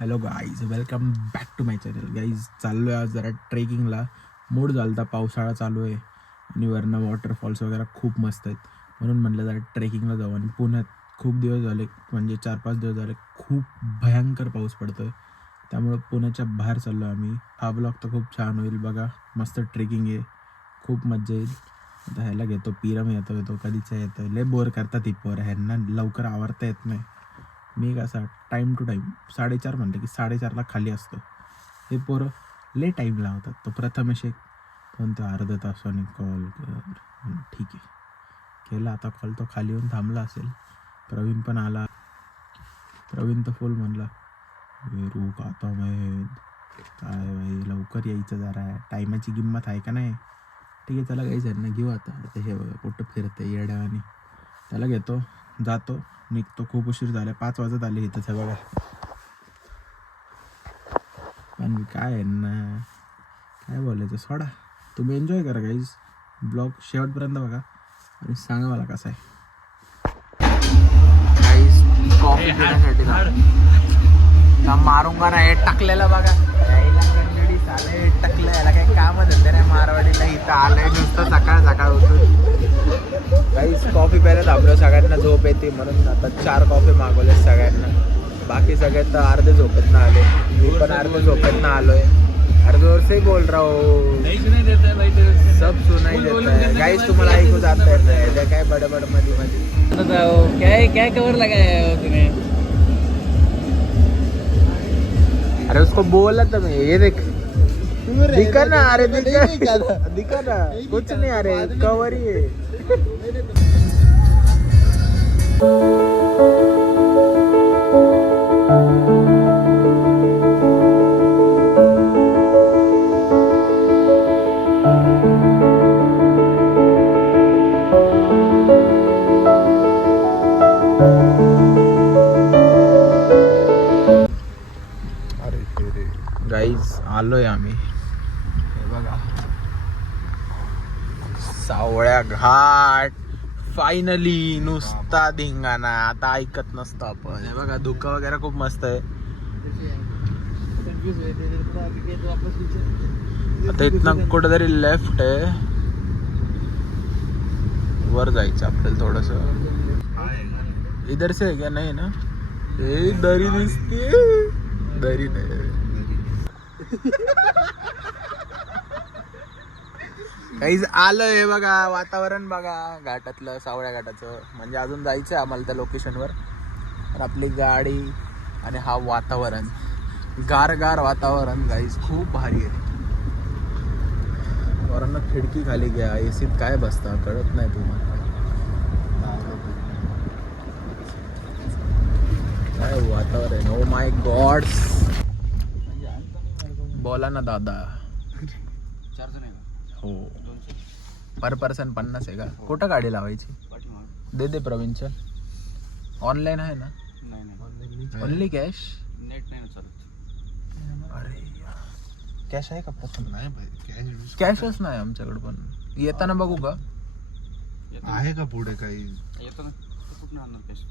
Hello guys, welcome back to my channel. Guys चाललो आहे आज जरा ट्रेकिंगला. मूड झाला होता, पावसाळा चालू आहे आणि वरनं वॉटरफॉल्स वगैरे खूप मस्त आहेत, म्हणून म्हटलं जरा ट्रेकिंगला जाऊ. आणि पुण्यात खूप दिवस झाले, म्हणजे 4-5 दिवस झाले खूप भयंकर पाऊस पडतो आहे, त्यामुळं पुण्याच्या बाहेर चाललो आहे आम्ही. हा ब्लॉग तर खूप छान होईल बघा, मस्त ट्रेकिंग आहे, खूप मजा येईल. आता ह्याला घेतो पिरम येतो कधीच येतो, लय बोर करतात ही पोरं, ह्यांना लवकर आवरता येत नाही. मी कसा टाईम टू टाईम 4:30 म्हणलं की 4:30ला खाली असतो, हे पोरं लय टाईम लावतात. तो प्रथमेश एक कोणत्या अर्ध्या तासाने कॉल कर, ठीक आहे केला आता कॉल. तो खाली येऊन थांबला असेल. प्रवीण पण आला. प्रवीण तर फुल म्हणला रुक आता मैं, काय भाई लवकर यायचं, जरा टायमाची किंमत आहे का नाही. ठीक आहे चला काही त्यांना घेऊ. आता हे बघा कुठं फिरते येड्यावानी, त्याला घेतो, जातो, निघतो. खूप उशीर झाला, 5 वाजत आले इथंच आहे बघा. पण काय आहे ना, काय बोलायचं सोडा. तुम्ही एन्जॉय करा गाईज, ब्लॉग शेवटपर्यंत बघा आणि सांगा मला कसा आहे. गाईज कॉफी पिण्यासाठी मारूंगा ना, हे टाकलेलं बघा, यायला गंजडी चालय टाकलं, याला काही काम धंदे नाही मारवाडीला. इथं आलंय नुसतं सकाळ होतो. काहीच कॉफी प्यायला थांबलो, सगळ्यांना झोप येते म्हणून आता 4 कॉफी मागवले सगळ्यांना. बाकी सगळे तर अर्धे झोपेत ना आले, मी पण अर्धे झोपेत ना आलोय. अर्धे वर्ष ही बोल रहा हूँ, सब सुनाई देता है गाइस, तुम्हाला ऐकू जाता येत नाही काय बडबड मध्ये. क्या कवर लगाया हो तूने? अरे उसको बोला था मैं, ये देख दिखा ना, अरे दिखा ना, कुछ नहीं, अरे कवर ही है. गाईज आलोय आम्ही, हे बघा सावळ्या घाट. फायनली नुसता धिंगाणा, आता ऐकत नसतं आपण. हे बघा धुकं वगैरे खूप मस्त आहे. आता इथनं कुठेतरी लेफ्ट आहे, वर जायचं आपल्याला थोडस. इधर से है क्या? नाही ना, हे दरी दिसते, दरी नाही. काहीच आलं हे बघा, वातावरण बघा घाटातलं, सावळ्या घाटाचं. म्हणजे अजून जायचं आहे आम्हाला त्या लोकेशनवर. पण आपली गाडी आणि हा वातावरण, गार वातावरण गाईज खूप भारी आहे. वरनं खिडकी खाली घ्या, एसीत काय बसता कळत नाही तुम्हाला. काय वातावरण, ओ माय गॉड. बोला ना दादा. 4 जण आहे का? हो, पर पर्सन 50 आहे का? कुठं गाडी लावायची? दे प्रवीणच्या. ऑनलाईन आहे ना? नाही ओनली कॅश? नेट नाही ना चालत. अरे कॅश आहे का? प्रथम नाही भाई, कॅशच नाही आमच्याकडे. पण येताना बघू का? आहे का पुढे काही? येतो ना, कुठून आणणार कॅश?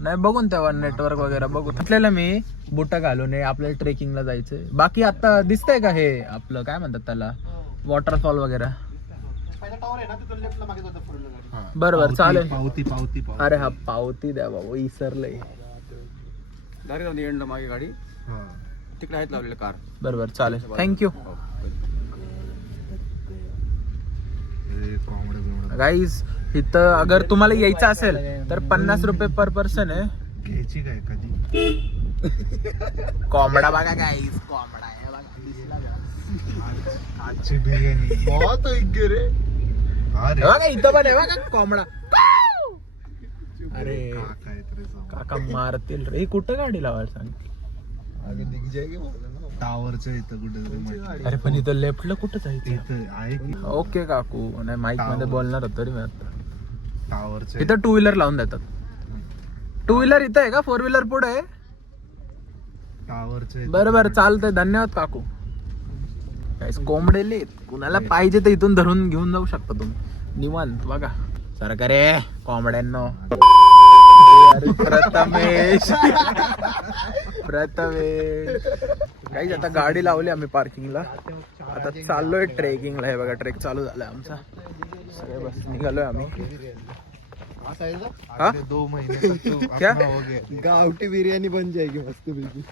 नाही बघून तेव्हा नेटवर्क वगैरे बघू. म्हटलेलं मी बुटा घालून आपल्याला ट्रेकिंगला जायचंय. बाकी आता दिसतंय का हे आपलं काय म्हणतात त्याला, वॉटरफॉल वगैरे? बरोबर चालेल. पावती. अरे हा पावती द्या बाबा, विसरलंय. डायरेक्ट एंडला मागे गाडी, हा. तिकडे आहेत लावलेले कार. बरोबर चालेल, थँक्यू गाईज. इथं अगर तुम्हाला यायचं असेल तर 50 रुपये पर पर्सन आहे. घ्यायची काय कधी? कोंबडा बघा गाईज, कोंबडा आहे बघा, दिसला का? आजची बिर्याणी बहुत रे. हे बघा इथं पण आहे बघा कोंबडा. अरे काका मारतील रे. कुठं गाडी लावायला सांग? टावरच्या इथं कुठे? अरे पण इथं लेफ्टला कुठं जायचं? इथं आहे की ओके काकू, नाही माईक मध्ये बोलणार होतो रे मी आता. टावरच्या इथं 2 व्हीलर लावून देतात. 2 व्हीलर इथं आहे का? 4 व्हीलर पुढे आहे? टावरच्या बरोबर चालतंय, धन्यवाद काकू. कोंबडेले कुणाला पाहिजे तर इथून धरून घेऊन जाऊ शकता तुम्ही निवांत. बघा सरकार कोंबड्यांनो. अरे प्रथमेश काही आता गाडी लावली आम्ही पार्किंगला. आता चाललोय ट्रेकिंगला. हे बघा ट्रेक चालू झालाय आमचा. सगळे बस निघालोय आम्ही. हाँ? 2 महीने तक तो क्या? अपना हो गया. गावठी बिर्याणी बन जाएगी मस्त पैकी.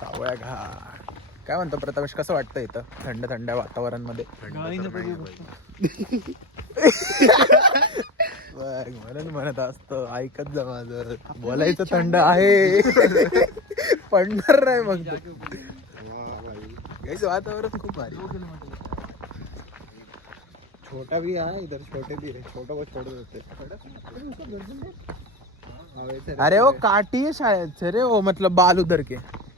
सावळ्या घाट. काय म्हणतो प्रथमेश, कसं वाटतं इथं थंड थंड वातावरण मध्ये? म्हणून म्हणत असतो ऐकत जा माझं. बोलायचं थंड आहे पडणार नाही मग. याचं वातावरण खूप भारी. छोटा भी है इधर, छोटे भी है, छोटा को छोड़ देते. अरे वो काटी है शायद से रे, वो मतलब बाल उधर के.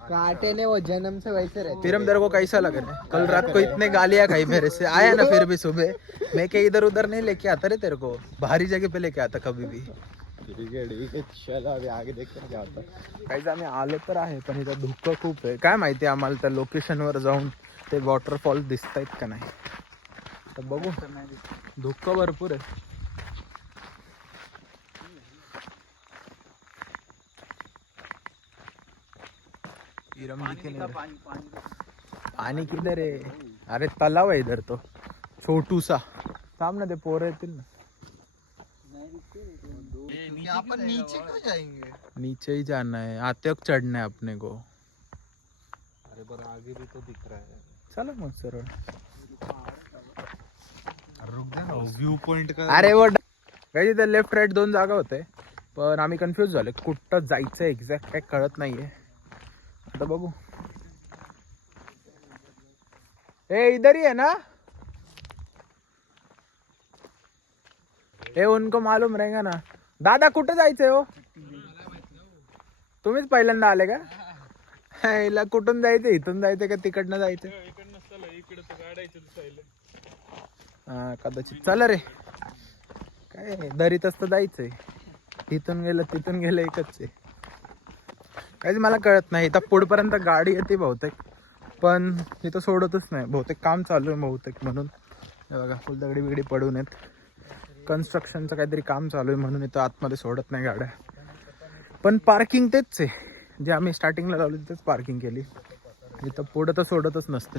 काटे ने वो जन्म से वैसे रहते. फिर हम तेरे को कैसा लग रहा है? कल रात को इतने गालियां खाई मेरे से, आया ना फिर भी सुबह. मैं के इधर उधर नहीं लेके आता रे तेरे को, भारी जगह पे लेके आता कभी भी. ठीक है चलो अभी आगे देखते हैं क्या होता है. काहीच आम्ही आलो तर आहे पण इथं धुकं खूप आहे. काय माहिती आम्हाला त्या लोकेशनवर जाऊन ते वॉटरफॉल दिसतायत का नाही तर बघू. धुकं भरपूर आहे. पाणी किधर आहे? अरे तलाव आहे इधर तो छोटूसा. थांब ना ते पोरं येतील ना. अपन नीचे क्यों जाएंगे? नीचे ही जाना है, आते वक्त चढ़ना है अपने को. अरे पर आगे भी तो दिख रहा है. चलो मग सरळ. रुक जा ना, व्यू पॉइंट का. अरे वो काही तिथे लेफ्ट राईट 2 जागा होते पण आम्ही कन्फ्युज झालो कुठं जायचं एक्झॅक्ट काय कळत नाहीये. आता बघू. ए इधर ही है ना? ए उनको मालूम रहेगा ना. दादा कुठं जायचंय हो? तुम्हीच पहिल्यांदा आले का? हिला कुठून जायचं? इथून जायचं का तिकडनं जायचं? हा कदाचित. चला रे काय दरीतच तर जायचंय. इथून गेलं तिथून गेलं एकच आहे. काहीच मला कळत नाही. इथं पुढपर्यंत गाडी येते बहुतेक पण इथं सोडतच नाही. बहुतेक काम चालू आहे बहुतेक म्हणून. हे बघा फुल दगडी बिगडी पडून आहेत. कन्स्ट्रक्शनचं काहीतरी काम चालू आहे म्हणून इथं आतमध्ये सोडत नाही गाड्या. पण पार्किंग तेच आहे जे आम्ही स्टार्टिंगला लावली तिथेच पार्किंग केली. इथं पुढं तर सोडतच नसते.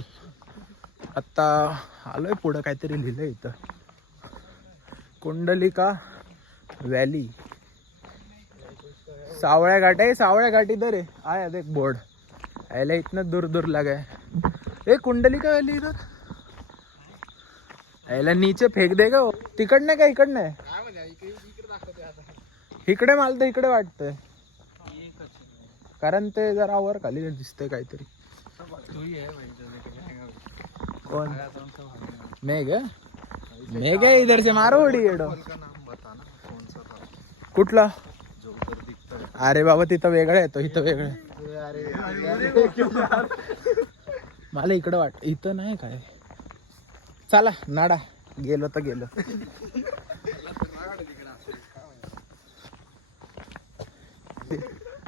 आत्ता आलोय पुढं काहीतरी लिहिलं इथं कुंडलिका व्हॅली सावळ्या घाट आहे. सावळ्या घाट इधर है. आया देख बोर्ड. आयला इतना दूर दूर लगा है. ए कुंडलिका व्हॅली इधर. आयला नीचे फेक देगा वो. तिकडनं का इकडनं? इकडे मला तर इकडे वाटतंय कारण ते जरा वर खाली दिसतंय काहीतरी. कौन? मेघ मेघ है इधर से मारो उडी येडो. कुठला? अरे बाबा तिथं वेगळं आहे तो इथं वेगळं. मला इकडं वाटत इथं नाही काय. चला नाडा गेलो तर गेलो.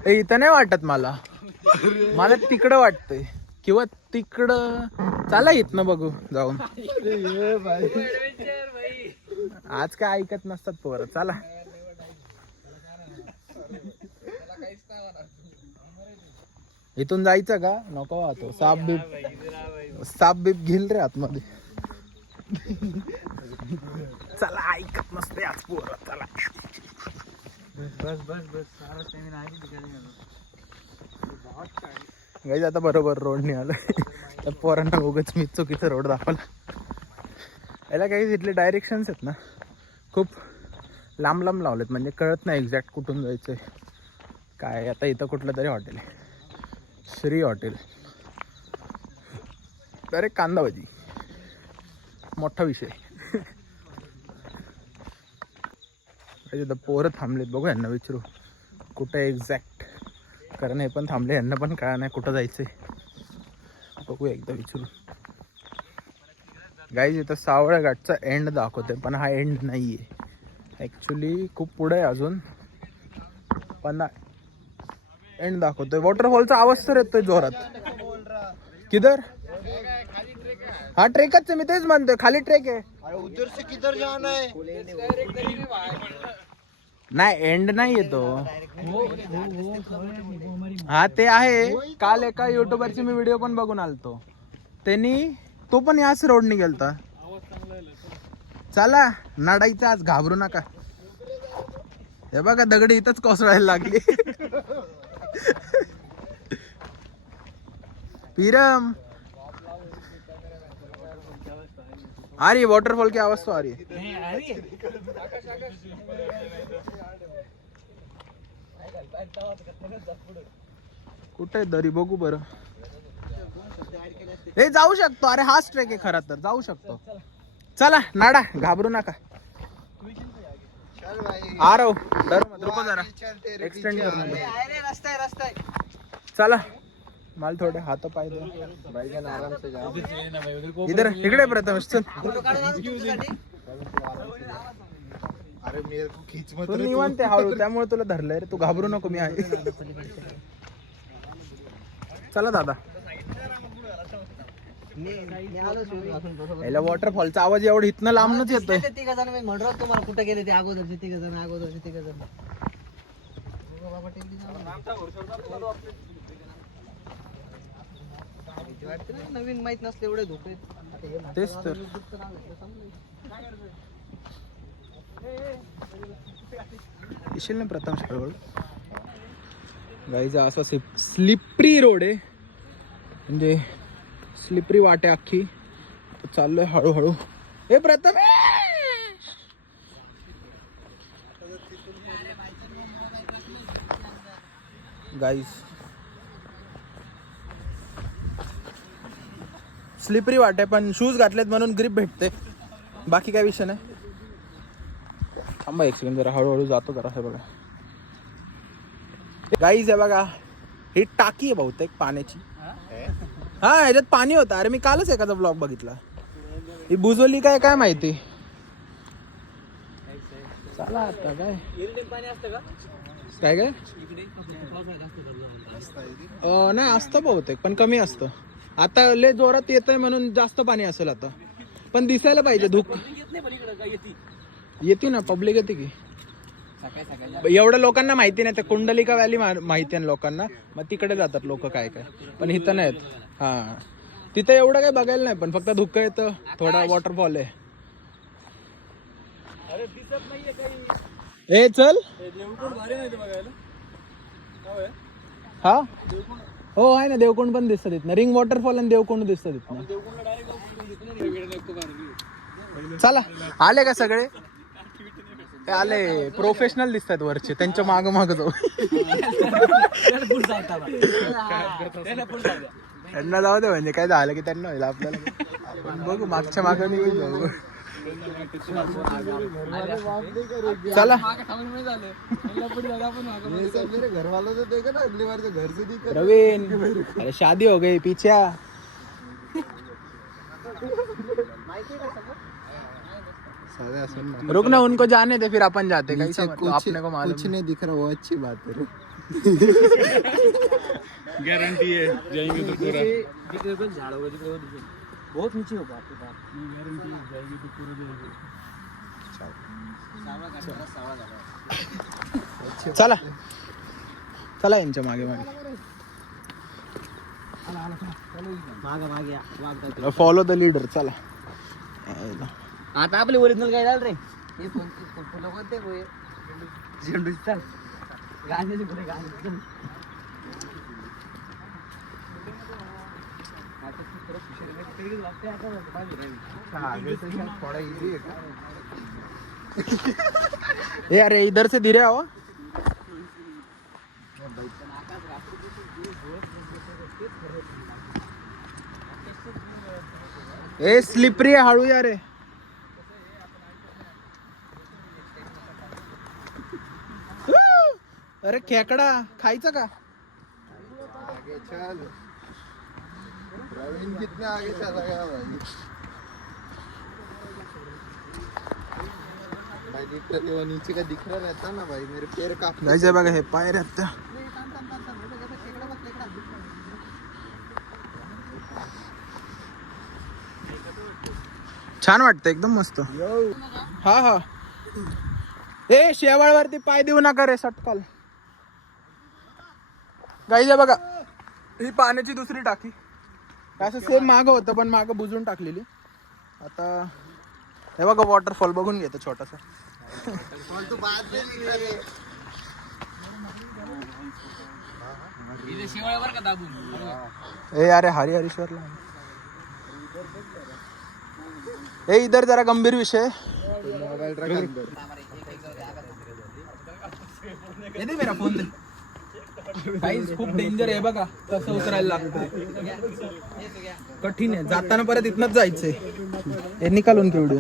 इथं नाही वाटत मला. मला तिकडं वाटतंय किंवा तिकडं. चला इथनं बघू जाऊन. आज काय ऐकत नसतात पोरं. चला इथून जायचं का नको? वाहतो साप बीप घेईल रे आतमध्ये. चला ऐकत नसते आज पोरं. चला गाईज आता बरोबर रोडने आलोय. त्या पोरांना उगाच मी चुकीचं रोड दाखवला. याला काही इथले डायरेक्शन्स आहेत ना खूप लांब लांब लावलेत म्हणजे कळत नाही एक्झॅक्ट कुठून जायचंय काय. आता इथं कुठलं तरी हॉटेल आहे श्री हॉटेल. डायरेक्ट कांदा भाजी मोठा विषय. इथं पोरं थांबलेत बघू यांना विचारू कुठं एक्झॅक्ट. कारण हे पण थांबले यांना पण कळा नाही कुठं जायचंय. बघू एकदा विचारू. गाईज इथं सावळ्या घाटचा एंड दाखवते पण हा एंड नाही आहे ॲक्च्युली. खूप पुढे आहे अजून पण एंड दाखवतोय. वॉटरफॉलचा आवाज तर येतोय जोरात. किधर? हा ट्रेकच मी तेच म्हणतोय खाली ट्रेक आहे. उधर से किधर जाना है? नाही एंड नाही येतो. हा ते आहे. काल एका युट्यूबरची मी व्हिडिओ पण बघून आलतो. त्यांनी तो पण याच रोडने गेलता. चला नडायचं आज, घाबरू नका. हे बघा दगडी इथंच कोसळायला लागली. पीरम अरे वॉटरफॉल की आवाज तो आ रही है. कुठे दरी बघू बरं. हे जाऊ शकतो. अरे हाच ट्रेक आहे खरा तर, जाऊ शकतो. चला नाडा, घाबरू नका. आ रहा हूं, डरो मत, रुको जरा एक्सटेंड करना. चला मला थोडे हात पाय दे. इधर इकडे प्रथमेश चल. अरे मेरे को खींच मत तू रे तू. निवांत आहे हळू, त्यामुळे तुला धरलंय रे. तू घाबरू नको, मी आहे. चला दादा. याला वॉटरफॉलचा आवाज एवढा इथनं लांबनच येतोय. म्हणतो तुम्हाला कुठे गेले ते अगोदरचे तिघ जण. नवीन माहित नसले एवढे धोके. तेच तर. येशील ना प्रथम हळूहळू. गाईचा असा स्लिपरी रोड आहे, म्हणजे स्लिपरी वाटे अख्खी. चाललोय हळूहळू. हे प्रथम गाईज स्लिपरी वाटे, पण शूज घातलेत म्हणून ग्रिप भेटते. बाकी काय विषय नाही. थांबा एक सेकंड, जरा हळूहळू जातो जरा. हे बघा गाईज, हे बघा ही टाकी आहे बहुतेक पाण्याची. हा ह्याच्यात पाणी होतं. अरे मी कालच एखादा ब्लॉग बघितला. ही बुजवली काय काय माहिती. चला आता काय काय काय नाही असतं बहुतेक, पण कमी असतं. आता लय जोरात येतंय म्हणून जास्त पाणी असेल आता. पण दिसायला पाहिजे. धूप येते ना, पब्लिक येते की. एवढं लोकांना माहिती नाही. ते कुंडलिका व्हॅली माहिती आहे लोकांना, मग तिकडे जातात लोक काय काय. पण इथं नाहीत. हा तिथं एवढं काय बघायला नाही, पण फक्त धुकं येतं. थोडा वॉटरफॉल आहे. ए चल. हा हो आहे ना, देवकोंड पण दिसतं तिथनं. रिंग वॉटरफॉल आणि देवकोंड दिसतं तिथनं. चला आले का सगळे. ते आले प्रोफेशनल दिसतात वरचे. त्यांच्या माग माग जाऊ. त्यांना जाऊ दे, म्हणजे काय झालं की त्यांना होईल. आपल्याला आपण बघू, मागच्या माग निघून जाऊ. चला घर वालों से देखा ना, अगली बार तो घर से दिखा. प्रवीण, अरे शादी हो गई पीछे. रुक ना, उनको जाने दे, फिर अपन जाते. कैसा मतलब, आपने को मालूम कुछ नहीं दिख रहा, वो अच्छी बात है. गारंटी है जाएंगे तो पूरा. बहुत नीचे होगा. चला चला यांच्या मागे मागे. Follow the leader. चला आता आपले ओरिजिनल काय झालं रे. हे फुलं कोणते होय. झेंडू चल गाण्याचे पुढे गाणे. थोड़ा इजी है. ए अरे इधर से धीरे आओ. ए स्लिपरी आहे, हळू या रे. अरे खेकडा खायचा का. आगे चल. प्रवीण कितने आगे चला गया भाई. भाई लिटरली वो नीचे का दिख रहा रहता ना भाई, मेरे पैर कांपते. जायचं बघा, हे पाय रहत्या. छान वाटतं एकदम मस्त. हा हा ए शेवाळवरती पाय देऊ नका रे सटकल. गाईज बघा ही पाण्याची दुसरी टाकी. असं सेम मागं होतं पण मागं बुजून टाकलेली. आता हे बघा वॉटरफॉल बघून घेतो छोटासा. ए अरे हरिहरेश्वरला ए इधर जरा गंभीर विषय. ये दे मेरा फोन दे. गाईज खूप डेंजर आहे बघा कसं उतरायला लागतं. कठीण आहे. जाताना परत इथनच जायचंय. हे निकालून की व्हिडिओ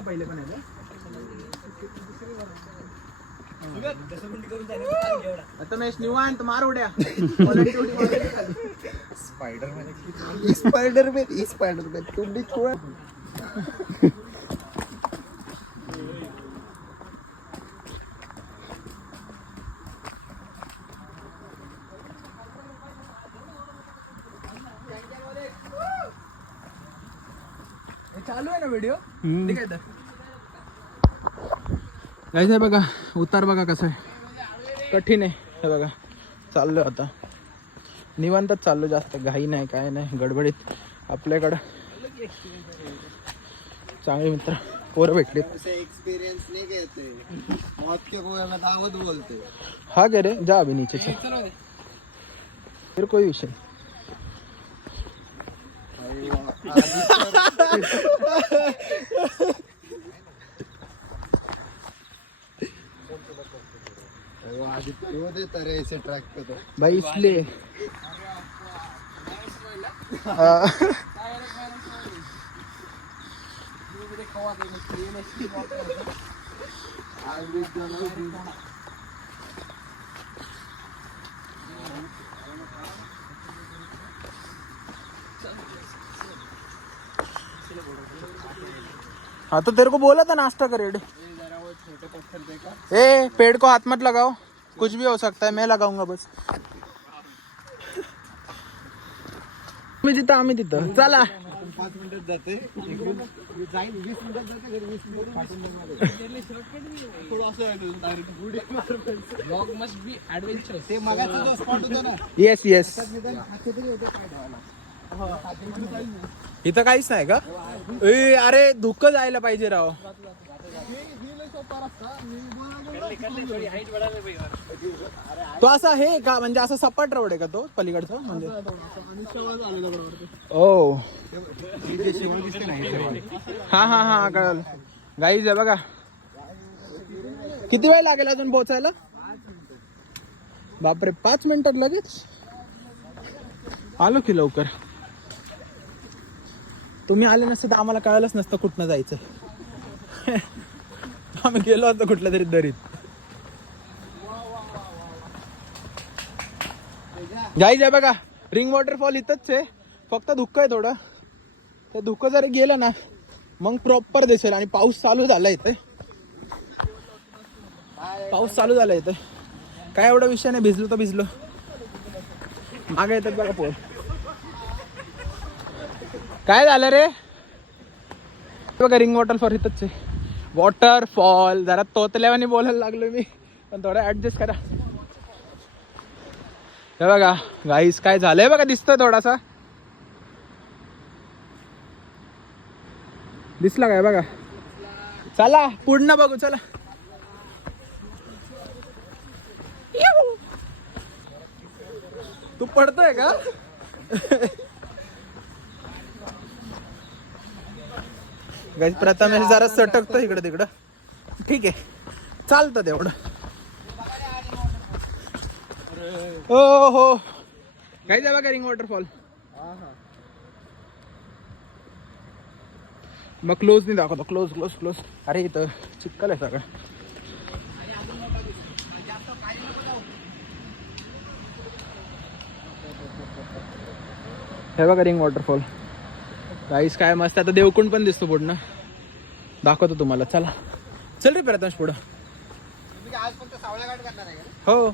पहिले पण आता महेश निवांत मार उड्या. स्पायडरमॅन तुम्ही थोडं चालू आहे ना व्हिडिओ. ठीक आहे. गाईज आहे बघा उतार बघा कसं आहे. कठीण आहे. हे बघा चाललो आता निवांतच चाललो. जास्त घाई नाही काय नाही गडबडीत. आपल्याकडं चांगले मित्र पोरं भेटले. एक्सपीरियंस नहीं कहते मौत के कुएं में दावत बोलते. हाँ कह रहे जा अभी नीचे से फिर कोई विषय. क्यों देता रे ऐसे ट्रैक पे तो भाई इसलिए हाँ तो तेरे को बोला था नाश्ता करे. ए पेड़ को हाथ मत लगाओ. कुछ भी हो सकता है. मैं लगाऊंगा बस. मी जिथं आम्ही तिथं चला. 5 मिनिटात जाते. 20 मिनिटात जाते. 20 मिनिटात येस येस. इथं काहीच नाही का. ए अरे धुकं जायला पाहिजे राव. तो असा हे का म्हणजे असा सपाट रोड आहे का तो पलीकडचा म्हणजे. ओ हा हा हा कळलं. गाईज आहे बघा. किती वेळ लागेल अजून पोहोचायला. बापरे 5 मिनिटात लगेच आलो की लवकर. तुम्ही आले नसतं तर आम्हाला कळलंच नसतं कुठनं जायचं. आम्ही गेलो होतो कुठल्या तरी दरीत. गाईज आहे बघा रिंग वॉटरफॉल इथंच आहे. फक्त धुकं आहे थोडं. ते धुकं जर गेलं ना मग प्रॉपर दिसेल. आणि पाऊस चालू झाला इथे. पाऊस चालू झाला इथे. काय एवढा विषय नाही. भिजलो तर भिजलो. मागे येतात बघा पोर. काय झालं रे बघा रिंग वॉटरफॉल इथंच आहे. वॉटरफॉल जरा तोतल्यावानी बोलायला लागलो मी पण थोडं ऍडजस्ट करा. हे बघा गाईस काय झालंय बघा. दिसतोय थोडासा. दिसला काय बघा. चला पुढनं बघू चला. तू पडतोय का. गाईस प्रथमेश जरा सटकतो इकडे तिकडं. ठीक आहे चालतं तेवढं. हो हो गाईस आहे बघा रिंग वॉटरफॉल. मग क्लोज नाही दाखवतो. Close close close. अरे इथं चिक्कल आहे सगळं. हे बघा रिंग वॉटरफॉल. गाईस काय मस्त. आता देवकुंड पण दिसतो पुढनं. दाखवतो तुम्हाला. चला चल रे प्रथमेश पुढं. हो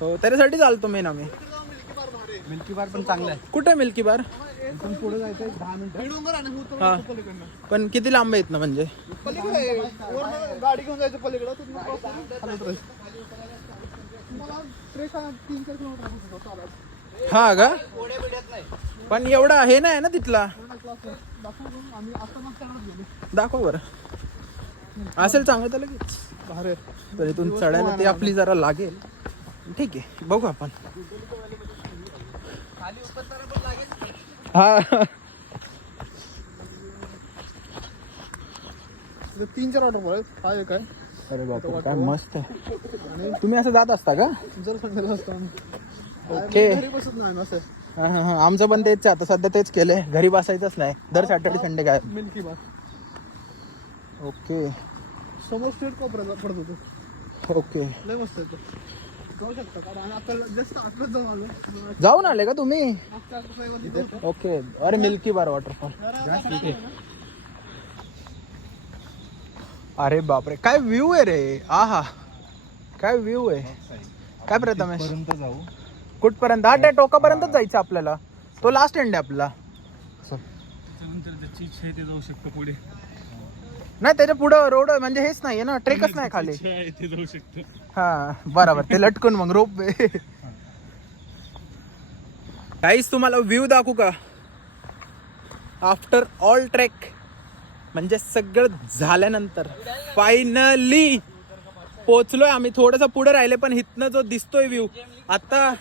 हो त्याच्यासाठी चालतो मेन आम्ही. मिल्की बार पण चांगला आहे. कुठे मिल्की बार. पुढे जायचं 10 मिनिटं. हा पण किती लांब आहेत ना म्हणजे गाडी घेऊन जायचं पलीकडे ट्रेक 3-4 किलोमीटर. हा का पण एवढा हे नाही ना तिथला दाखव बरं असेल चांगलं तर लगेच भारी तर इथून चढायला ते आपली जरा लागेल ठीक आहे बघू आपण हा 3-4 वॉटरफॉल आहेत. हा एक आहे. अरे बापरे काय मस्त आहे तुम्ही असं जात असता का जर संडेला असतो ओके घरी बसत नाही ना असं. हा हा हा आमचं पण तेच आहे आता सध्या तेच केलंय घरी बसायचंच नाही दर सॅटर्डे संडे काय मिल्की बार ओके समोर स्ट्रीट कोपऱ्याला पडत होतो. ओके लय मस्त आहे तो. जाऊ शकता कारण आता जस्ट आताच जाऊन आलो. जाऊन आले का तुम्ही मागच्या रविवारी ओके अरे मिल्की बार वॉटरफॉल ठीक आहे अरे बापरे काय व्ह्यू आहे रे आहा काय व्ह्यू आहे काय प्रथमेश जाऊ. कुठपर्यंत हा त्या टोकापर्यंतच जायचं आपल्याला तो लास्ट एंड आहे आपला ते जाऊ शकतं पुढे नाही त्याच्या पुढं रोड म्हणजे हेच नाहीये ना ट्रेकच नाही खाली ते जाऊ शकतं. हा बरोबर ते लटकून मग रोप काहीच तुम्हाला व्ह्यू दाखवू का आफ्टर ऑल ट्रेक म्हणजे सगळं झाल्यानंतर फायनली पोचलोय आम्ही थोडंसं पुढे राहिले पण इथनं जो दिसतोय व्ह्यू आता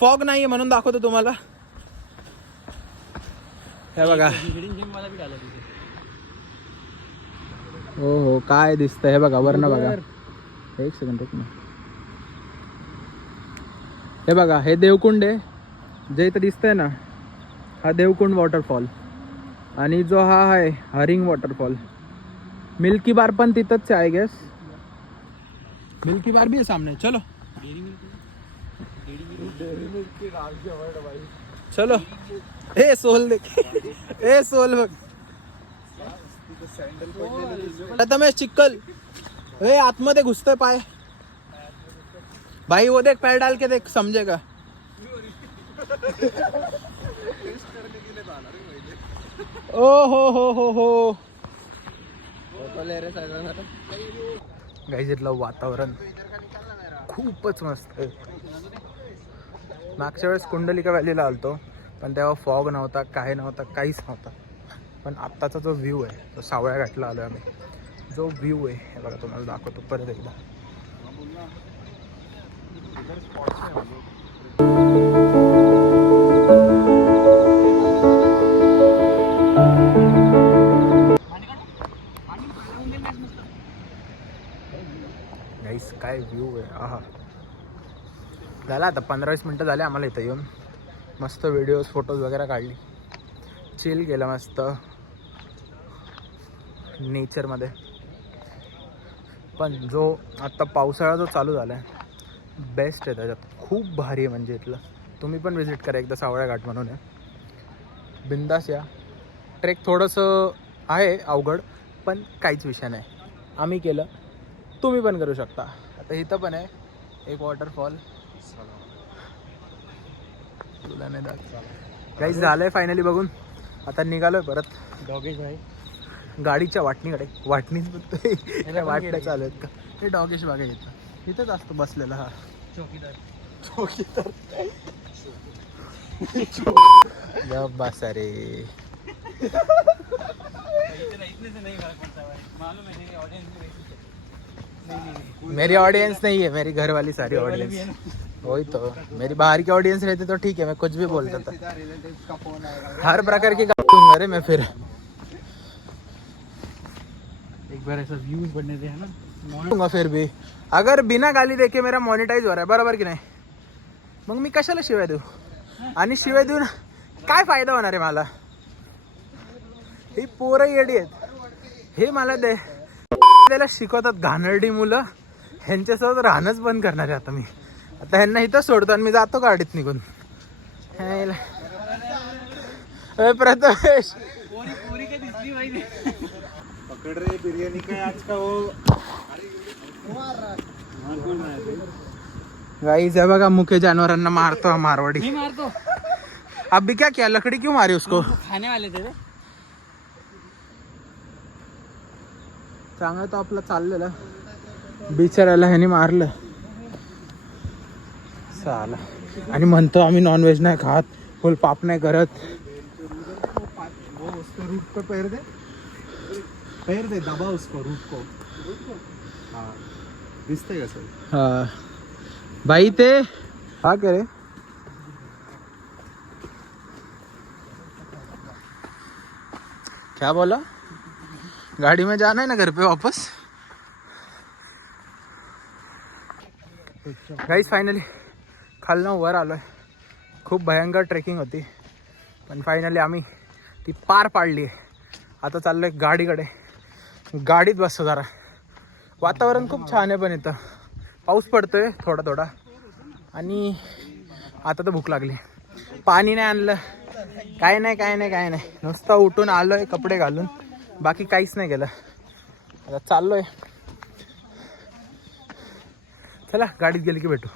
फॉग नाहीये म्हणून दाखवतो तुम्हाला हे बघा हो हो काय दिसतंय हे बघा वरनं बघा एक सेकंड हे बघा हे देवकुंड आहे जे इथं दिसतंय ना हा देवकुंड वॉटरफॉल आणि जो हा आहे हरिंग वॉटरफॉल मिल्की बार पण तिथंच आहे आय गेस मिल्की बार भी है सामने चलो चलो ए सोल देख ए सोल बघ प्रथमेश चिक्कल ए आतमध्ये घुसतोय पाय भाई वो देख पैर डाल के देख समझेगा ओ हो गाईज इथलं वातावरण खूपच मस्त आहे मागच्या वेळेस कुंडलिका व्हॅलीला आलतो पण तेव्हा फॉग नव्हता काय नव्हता काहीच नव्हता पण आत्ताचा जो व्ह्यू आहे तो सावळ्या घाटला आलो आम्ही जो व्ह्यू आहे हे बघा तुम्हाला दाखवतो परत एकदा गाईस काय व्ह्यू आहे आहा झाला आता 15-20 मिनटं झाले आम्हाला इथं येऊन मस्त व्हिडिओज फोटोज वगैरे काढली चिल केलं मस्त नेचरमध्ये पण जो आत्ता पावसाळा जो चालू झाला आहे बेस्ट आहे त्याच्यात खूप भारी आहे म्हणजे इथलं तुम्ही पण व्हिजिट करा एकदा सावळ्या घाट म्हणून आहे बिंदास या ट्रेक थोडंसं आहे अवघड पण काहीच विषय नाही आम्ही केलं तुम्ही पण करू शकता आता इथं पण आहे एक वॉटरफॉल तुला नाही काहीच झालंय फायनली बघून आता निघालोय परत डॉगेश भाई गाडीच्या वाटणीकडे वाटणीच बघतोय वाटण्या चालू आहेत का हे डॉगेश बागा येतं इथंच असतो बसलेला हा चौकीदार गप बसा रे मेरी ऑडियंस नहीं है मेरी घर वाली सारी ऑडियंस वही तो मेरी बाहर की ऑडियंस रहती तो ठीक है मैं कुछ भी बोलता था हर प्रकार की गाली दूंगा रे मैं फिर एक बार ऐसा व्यूज बनने दे है ना दूंगा फिर भी अगर बिना गाली देके मेरा मॉनिटाइज हो रहा है बरोबर की नाही मग मी कशाला शिवाय देऊ आणि शिवाय देऊन काय फायदा होणार आहे मला ही पोरं येडी आहेत हे मला त्याला शिकवतात घाणेरडी मुलं ह्यांच्यासोबत राहणंच बंद करणार आहे आता मी आता ह्यांना इथं सोडतो आणि मी जातो गाडीत निघून प्रथमेश पकड रे बिर्याणी काय आज का हो गाईज आहे बघा मुख्य जनावरांना मारतो हा मारवाडी अभी क्या किया, लकड़ी क्यों मारी उसको? खाने वाले थे रे. चांगलं तर आपलं चाललेलं, बिचारायला ह्याने मारलं चाला. आणि म्हणतो आम्ही नॉनव्हेज नाही खात, फुल पाप नाही करत. वो उसको रूट को पैर दे दबा उसको रूट को. हाँ दिसतंय कसं. हा भाई ते हा करे. क्या बोला? गाड़ी में जाना है ना घर पे वापस. गाईज फायनली खालनं वर आलोय. खूप भयंकर ट्रेकिंग होती, पण फायनली आम्ही ती पार पाडली. आता चाललोय गाडीकडे, गाडीत बसतो जरा. वातावरण खूप छान आहे, पण इथं पाऊस पडतोय थोडा थोडा. आणि आता तर भूक लागली. पाणी नाही आणलं, काय नाही. नुसतं उठून आलोय कपडे घालून, बाकी काहीच नाही केलं. आता चाललोय. चला गाडीत गेली की भेटू.